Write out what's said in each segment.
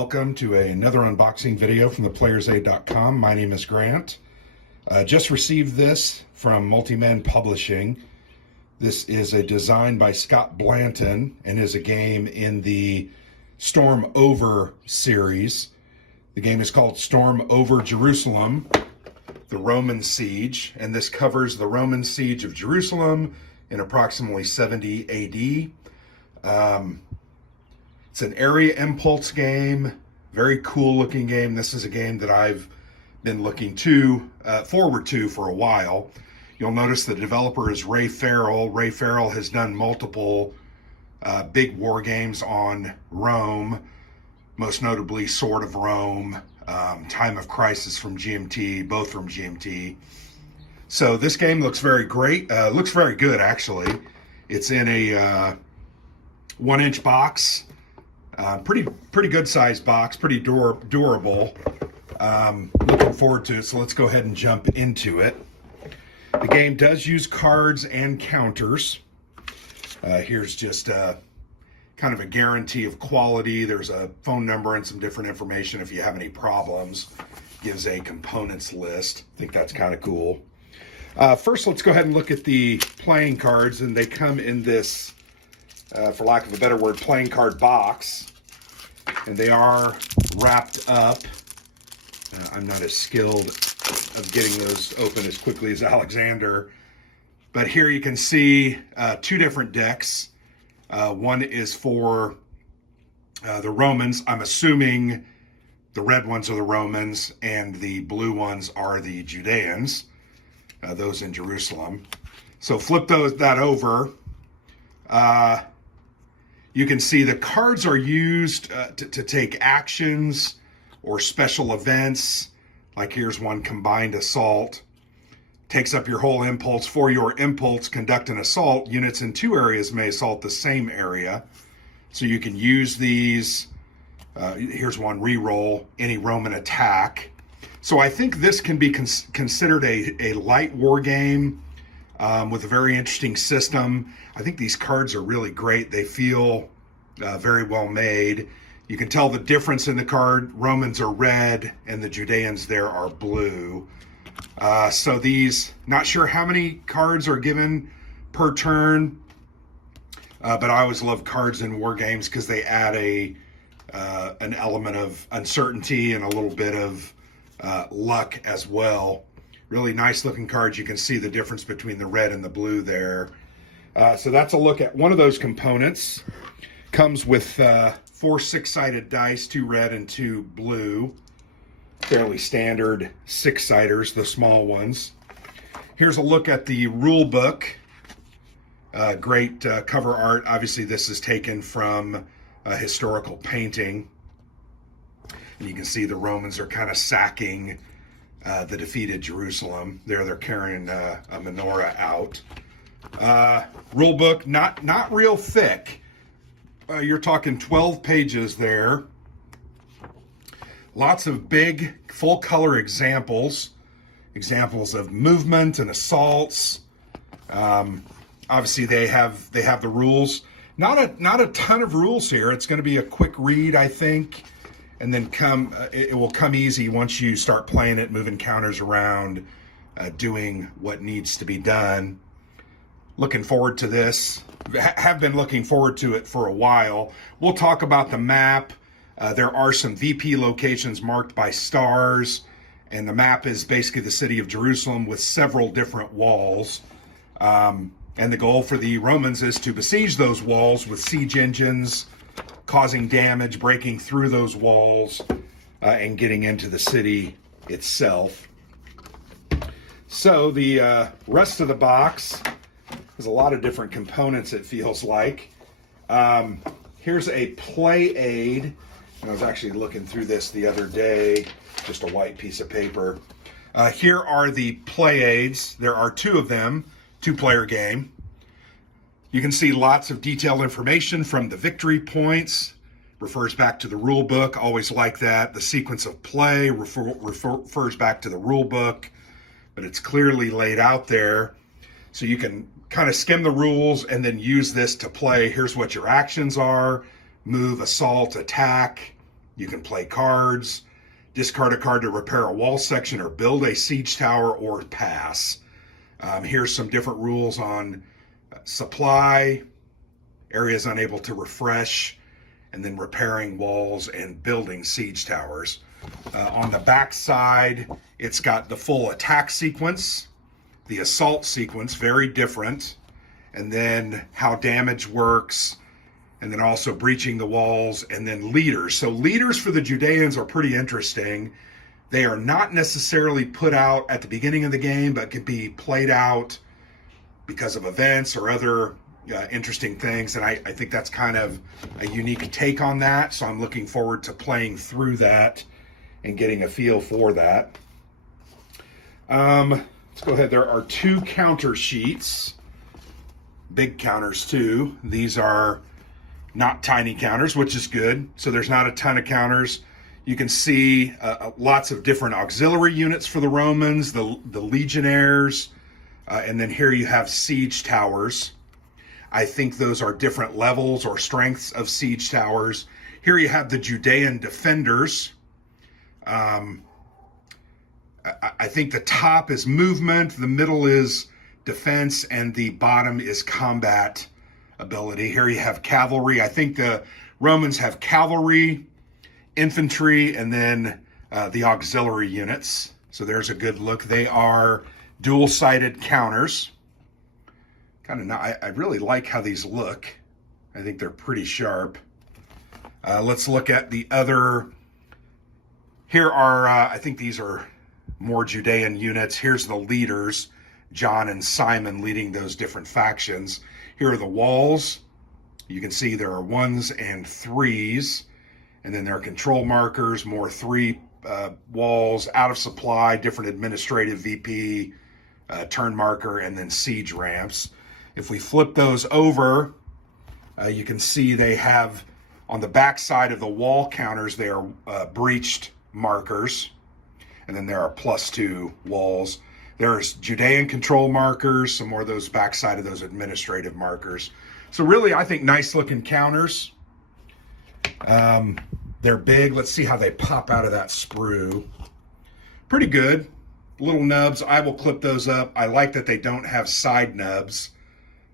Welcome to another unboxing video from theplayersaid.com. My name is Grant. Just received this from Multimen Publishing. This is a design by Scott Blanton and is a game in the Storm Over series. The game is called Storm Over Jerusalem, the Roman Siege, and this covers the Roman Siege of Jerusalem in approximately 70 AD. It's an area impulse game, very cool looking game. This is a game that I've been looking forward to for a while. You'll notice the developer is Ray Farrell. Ray Farrell has done multiple big war games on Rome, most notably Sword of Rome, Time of Crisis from GMT, both from GMT. So this game looks very great, looks very good actually. It's in a 1-inch box. Pretty good sized box, pretty durable. Looking forward to it, so let's go ahead and jump into it. The game does use cards and counters. Here's just kind of a guarantee of quality. There's a phone number and some different information if you have any problems. Gives a components list. I think that's kind of cool. First, let's go ahead and look at the playing cards, and they come in this, for lack of a better word, playing card box. And they are wrapped up. I'm not as skilled of getting those open as quickly as Alexander. But here you can see two different decks. One is for the Romans. I'm assuming the red ones are the Romans and the blue ones are the Judeans, those in Jerusalem. So flip that over. You can see the cards are used to take actions or special events. Like here's one, Combined Assault. Takes up your whole impulse. For your impulse, conduct an assault. Units in two areas may assault the same area. So you can use these. Here's one, reroll any Roman attack. So I think this can be considered a light war game with a very interesting system. I think these cards are really great. They feel very well made. You can tell the difference in the card. Romans are red and the Judeans there are blue. So these, not sure how many cards are given per turn, but I always love cards in war games because they add an element of uncertainty and a little bit of luck as well. Really nice looking cards. You can see the difference between the red and the blue there. So that's a look at one of those components. Comes with 4 6-sided dice, 2 red and 2 blue. Fairly standard 6-siders, the small ones. Here's a look at the rule book. Great cover art. Obviously this is taken from a historical painting. And you can see the Romans are kind of sacking the defeated Jerusalem. They're carrying a menorah out. Rule book, not real thick. You're talking 12 pages there. Lots of big full color examples of movement and assaults. Obviously they have the rules. Not a ton of rules here. It's going to be a quick read, I think. And then it will come easy once you start playing it, moving counters around, doing what needs to be done. Looking forward to this. Have been looking forward to it for a while. We'll talk about the map. There are some VP locations marked by stars, and the map is basically the city of Jerusalem with several different walls. And the goal for the Romans is to besiege those walls with siege engines, causing damage, breaking through those walls, and getting into the city itself. So the rest of the box has a lot of different components, it feels like. Here's a play aid. I was actually looking through this the other day, just a white piece of paper. Here are the play aids. There are 2 of them, 2-player game. You can see lots of detailed information from the victory points. Refers back to the rule book, always like that. The sequence of play refers back to the rule book, but it's clearly laid out there. So you can kind of skim the rules and then use this to play. Here's what your actions are: move, assault, attack. You can play cards, discard a card to repair a wall section or build a siege tower, or pass. Here's some different rules on supply, areas unable to refresh, and then repairing walls and building siege towers. On the back side, it's got the full attack sequence, the assault sequence, very different, and then how damage works, and then also breaching the walls, and then leaders. So leaders for the Judeans are pretty interesting. They are not necessarily put out at the beginning of the game, but can be played out because of events or other interesting things. And I think that's kind of a unique take on that. So I'm looking forward to playing through that and getting a feel for that. Let's go ahead. There are 2 counter sheets, big counters too. These are not tiny counters, which is good. So there's not a ton of counters. You can see lots of different auxiliary units for the Romans, the legionnaires, and then here you have siege towers. I think those are different levels or strengths of siege towers. Here you have the Judean defenders. I think the top is movement, the middle is defense, and the bottom is combat ability. Here you have cavalry. I think the Romans have cavalry, infantry, and then the auxiliary units. So there's a good look. They are dual-sided counters. I really like how these look. I think they're pretty sharp. Let's look at the other. Here are, I think these are more Judean units. Here's the leaders, John and Simon leading those different factions. Here are the walls. You can see there are 1s and 3s. And then there are control markers, more 3 walls, out of supply, different administrative VP, turn marker, and then siege ramps. If we flip those over, you can see they have, on the back side of the wall counters, they are breached markers. And then there are +2 walls. There's Judean control markers, some more of those backside of those administrative markers. So really, I think nice looking counters. They're big. Let's see how they pop out of that sprue. Pretty good. Little nubs. I will clip those up. I like that they don't have side nubs.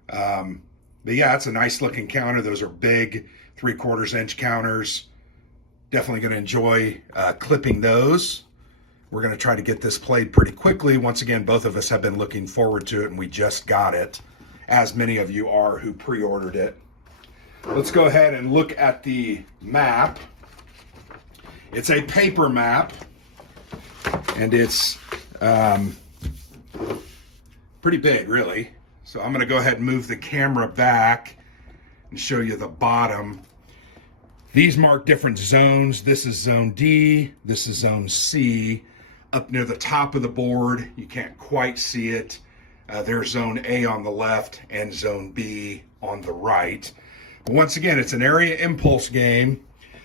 But yeah, it's a nice looking counter. Those are big 3/4 inch counters. Definitely going to enjoy clipping those. We're going to try to get this played pretty quickly. Once again, both of us have been looking forward to it, and we just got it, as many of you are who pre-ordered it. Let's go ahead and look at the map. It's a paper map, and it's pretty big, really. So I'm going to go ahead and move the camera back and show you the bottom. These mark different zones. This is zone D. This is zone C. Up near the top of the board, you can't quite see it. There's zone A on the left and zone B on the right. But once again, it's an area impulse game.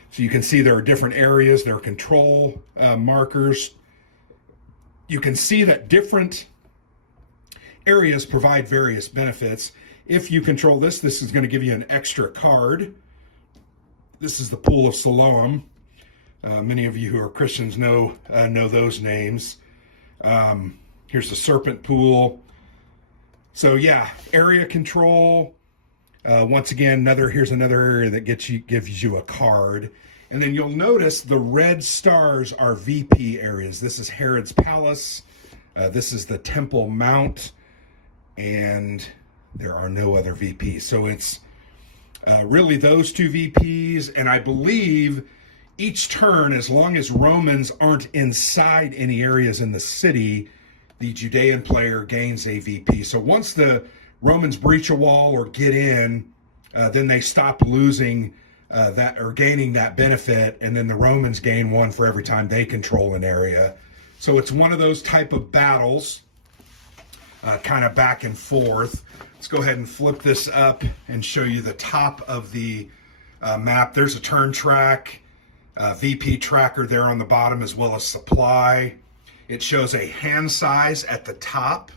So you can see there are different areas. There are control markers. You can see that different areas provide various benefits. If you control this, this is going to give you an extra card. This is the Pool of Siloam. Many of you who are Christians know those names. Here's the Serpent Pool. So yeah, area control. Once again, here's another area that gives you a card. And then you'll notice the red stars are VP areas. This is Herod's Palace. This is the Temple Mount. And there are no other VPs. So it's really those 2 VPs. And I believe each turn, as long as Romans aren't inside any areas in the city, the Judean player gains a VP. So once the Romans breach a wall or get in, then they stop losing that or gaining that benefit, and then the Romans gain 1 for every time they control an area. So it's one of those type of battles, kind of back and forth. Let's go ahead and flip this up and show you the top of the map. There's a turn track, VP tracker there on the bottom, as well as supply. It shows a hand size at the top.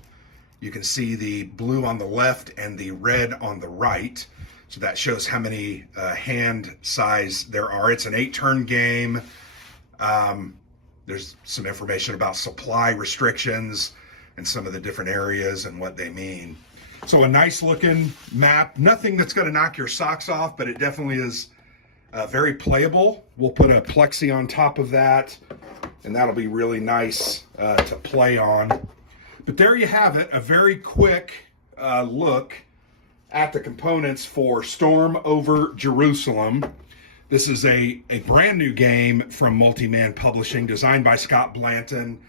You can see the blue on the left and the red on the right. So that shows how many hand size there are. It's an 8-turn game. There's some information about supply restrictions and some of the different areas and what they mean. So a nice looking map. Nothing that's going to knock your socks off, but it definitely is very playable. We'll put a plexi on top of that, and that'll be really nice to play on. But there you have it, a very quick look at the components for Storm Over Jerusalem. This is a brand new game from Multi-Man Publishing, designed by Scott Blanton.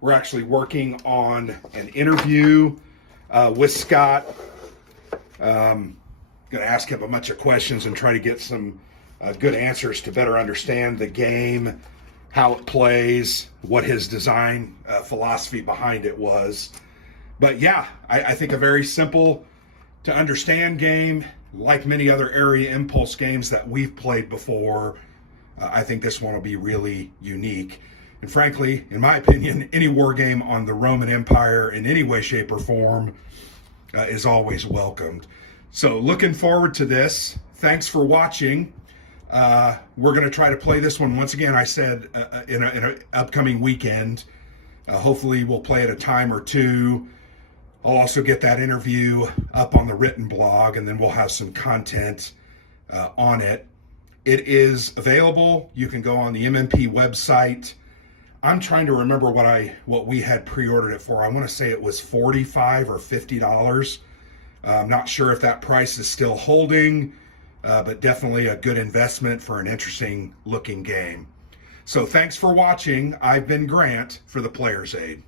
We're actually working on an interview with Scott. Going to ask him a bunch of questions and try to get some good answers to better understand the game, how it plays, what his design philosophy behind it was. But yeah, I think a very simple to understand game, like many other area impulse games that we've played before. I think this one will be really unique. And frankly, in my opinion, any war game on the Roman Empire in any way, shape, or form is always welcomed. So looking forward to this. Thanks for watching. We're going to try to play this one once again. I said in an upcoming weekend. Hopefully we'll play it a time or two. I'll also get that interview up on the written blog, and then we'll have some content on it. It is available. You can go on the MMP website. I'm trying to remember what we had pre-ordered it for. I want to say it was $45 or $50. I'm not sure if that price is still holding, but definitely a good investment for an interesting looking game. So thanks for watching. I've been Grant for the Player's Aid.